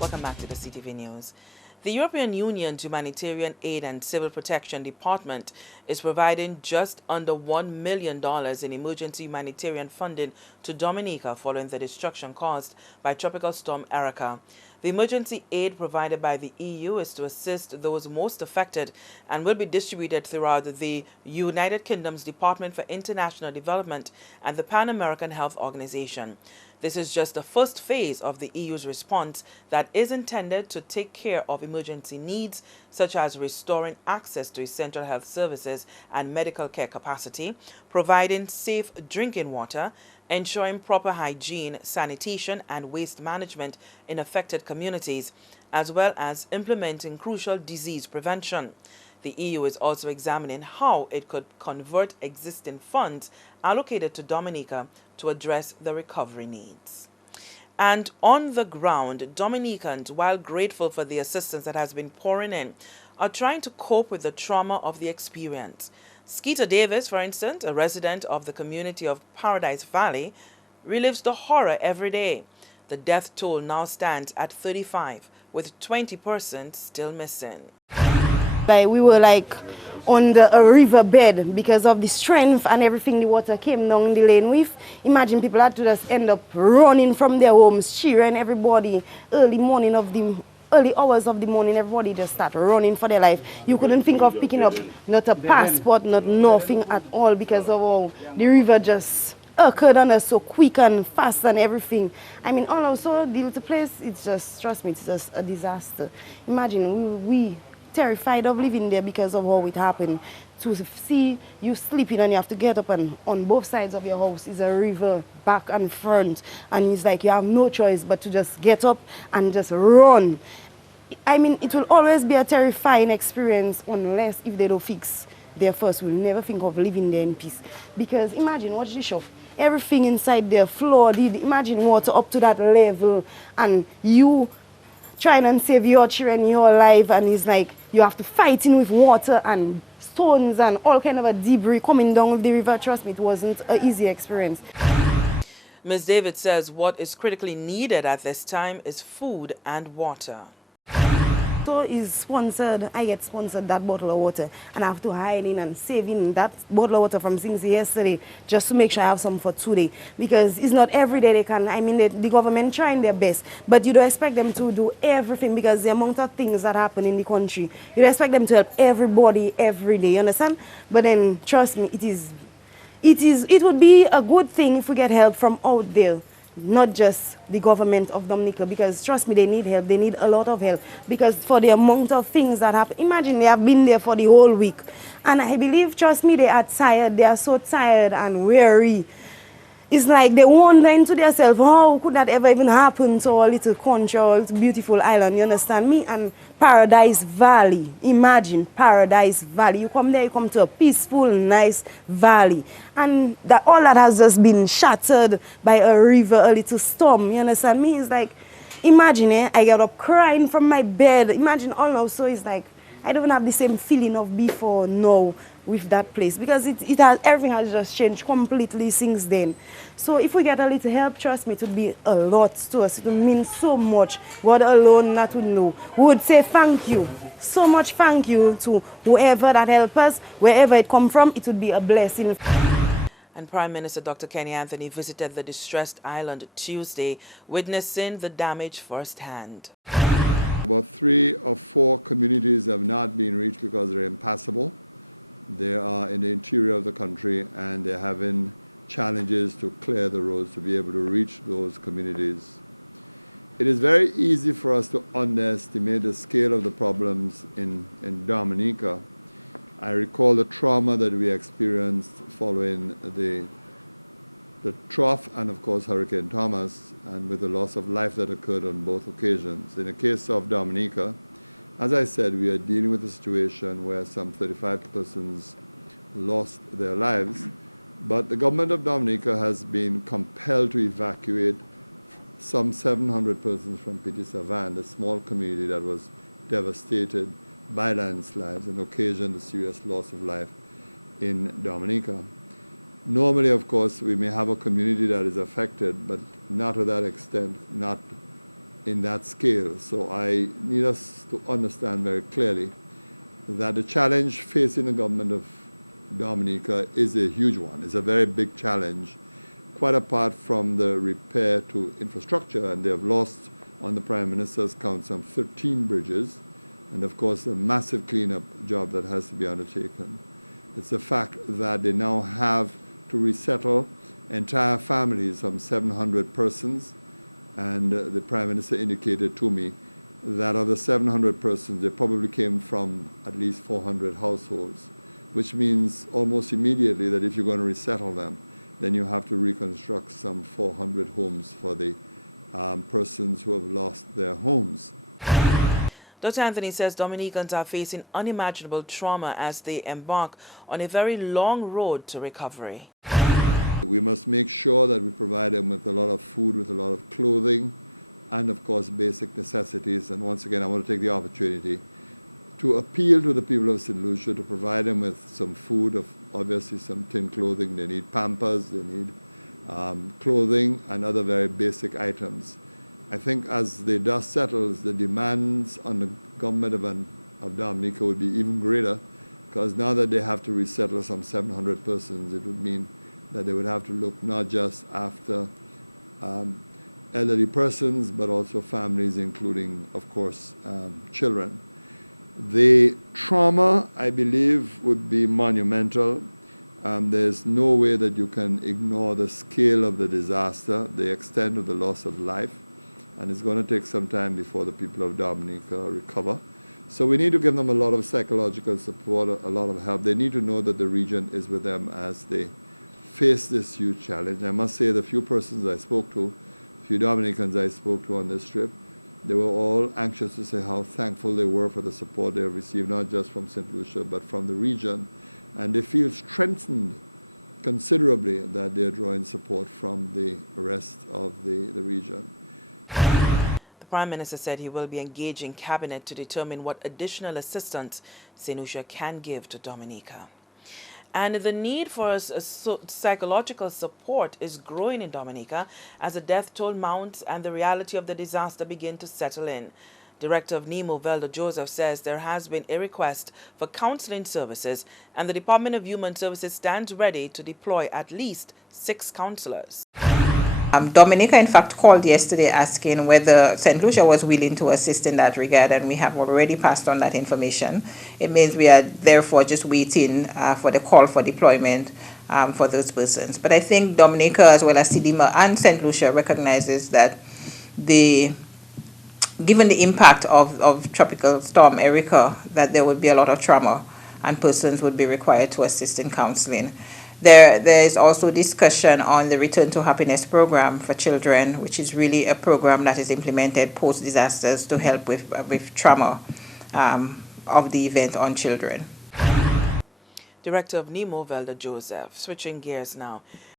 Welcome back to the CTV News. The European Union's Humanitarian Aid and Civil Protection Department is providing just under $1 million in emergency humanitarian funding to Dominica following the destruction caused by Tropical Storm Erika. The emergency aid provided by the EU is to assist those most affected and will be distributed throughout the United Kingdom's Department for International Development and the Pan American Health Organization. This is just the first phase of the EU's response that is intended to take care of emergency needs such as restoring access to essential health services and medical care capacity, providing safe drinking water, ensuring proper hygiene, sanitation, and waste management in affected communities, as well as implementing crucial disease prevention. The EU is also examining how it could convert existing funds allocated to Dominica to address the recovery needs. And on the ground, Dominicans, while grateful for the assistance that has been pouring in, are trying to cope with the trauma of the experience. Skeeter Davis, for instance, a resident of the community of Paradise Valley, relives the horror every day. The death toll now stands at 35, with 20 persons still missing. We were on a riverbed because of the strength and everything the water came down the lane with. Imagine people had to just end up running from their homes, cheering everybody. Early hours of the morning, everybody just start running for their life. You couldn't think of picking up not a passport, not nothing at all because of how the river just occurred on us so quick and fast and everything. I mean, also the little place, it's just, trust me, it's just a disaster. Imagine we terrified of living there because of how it happened. To see you sleeping and you have to get up, and on both sides of your house is a river back and front, and it's like you have no choice but to just get up and just run. I mean, it will always be a terrifying experience unless if they don't fix there first. We'll never think of living there in peace. Because imagine, watch the show. Everything inside there flooded. Imagine water up to that level and you trying and save your children, your life, and it's like you have to fight in with water and stones and all kind of a debris coming down with the river. Trust me, it wasn't an easy experience. Ms. David says what is critically needed at this time is food and water. So is sponsored, I get sponsored that bottle of water and I have to hide in and save in that bottle of water from since yesterday just to make sure I have some for today, because it's not every day they can. I mean, the government trying their best, but you don't expect them to do everything because the amount of things that happen in the country, you don't expect them to help everybody every day, you understand? But then trust me, it would be a good thing if we get help from out there. Not just the government of Dominica, because trust me, they need help. They need a lot of help because for the amount of things that happen. Imagine they have been there for the whole week. And I believe, trust me, they are tired. They are so tired and weary. It's like they wonder to themselves, how could that ever even happen to our little country, our little beautiful island, you understand me? And Paradise Valley, imagine Paradise Valley. You come there, you come to a peaceful, nice valley. And all that has just been shattered by a river, a little storm, you understand me? It's like, imagine, I get up crying from my bed. Imagine all now, so it's like, I don't have the same feeling of before now with that place because everything has just changed completely since then. So if we get a little help, trust me, it would be a lot to us. It would mean so much. God alone that would know. We would say thank you. So much thank you to whoever that helped us, wherever it come from, it would be a blessing. And Prime Minister Dr. Kenny Anthony visited the distressed island Tuesday, witnessing the damage firsthand. About 3 or 4 communities have not been reached because they're impassable. They are in the interior of the country and they're having challenges to clear the roads to be able to reach those communities. It is very easy for us to underestimate the scale of the problems in Dominica. I recall the trauma that we experienced following the trough and of course Hurricane Thomas, and with the loss of life that occurred on both occasions. In the case of Dominica, as I said, we are dealing with a situation where some 35 persons lost their lives, but the government of Dominica has been compelled to evacuate some 700 persons from Petit Savan, the small community that was devastated by landslides and occasioned a serious loss of life in Dominica. Normally, of course, we may have a community that is affected, but not to that extent, not in that scale. So I need us to understand very clearly that the challenge facing the government of Dominica is a huge one. It's a very big challenge, quite apart from the repair to infrastructure, and they have lost, on the Prime Minister's count, some 13 bridges, and of course a massive cleanup job that has to be undertaken. It's the fact that they now have to resettle entire families, some 700 persons, and the Prime Minister indicated to me that of the 700 persons, they probably came from at least 400 households, which means almost immediately that if you're going to resettle them, then you have to reconstruct some 400 homes for the persons who have lost their homes. Dr. Anthony says Dominicans are facing unimaginable trauma as they embark on a very long road to recovery. We must make sure that we provide them with a lot of food, with a lot of clothing, and of course basic necessities. And once again, I want to take the opportunity to appeal to the people of St. Lucia to provide them with some food, obviously some tin clothing. They need Pampers, they need clothing and other very basic items. I think as the dust settles, the demands on the government of Dominica would be even greater, because now that they have to resettle some 700 persons, it would mean that they would have to look not just after elderly persons, but also families, including, of course, children. The trauma, I believe, would be monumental. There's no way that you can ignore the scale of the disaster, the extent of the loss of life, and it's going to take some time before the people of Dominica recover. So we need to give them a lot of psychological support, a lot of help. They need to know that the region is with them as they face this huge challenge. I must say the few persons I spoke to, few Dominicans I spoke to on this trip, they were all anxious to say how thankful they were for the support they have received, not just from St. Lucia, but from the region. And they feel strengthened considerably that they're drawing support from the rest of the region. The Prime Minister said he will be engaging Cabinet to determine what additional assistance St. Lucia can give to Dominica. And the need for psychological support is growing in Dominica as the death toll mounts and the reality of the disaster begin to settle in. Director of NEMO, Velda Joseph, says there has been a request for counseling services, and the Department of Human Services stands ready to deploy at least 6 counselors. Dominica, in fact, called yesterday asking whether St. Lucia was willing to assist in that regard, and we have already passed on that information. It means we are therefore just waiting for the call for deployment for those persons. But I think Dominica, as well as Sidima and St. Lucia, recognizes that given the impact of Tropical Storm Erika, that there would be a lot of trauma and persons would be required to assist in counseling. There is also discussion on the Return to Happiness program for children, which is really a program that is implemented post-disasters to help with trauma of the event on children. Director of NEMO, Velda Joseph. Switching gears now.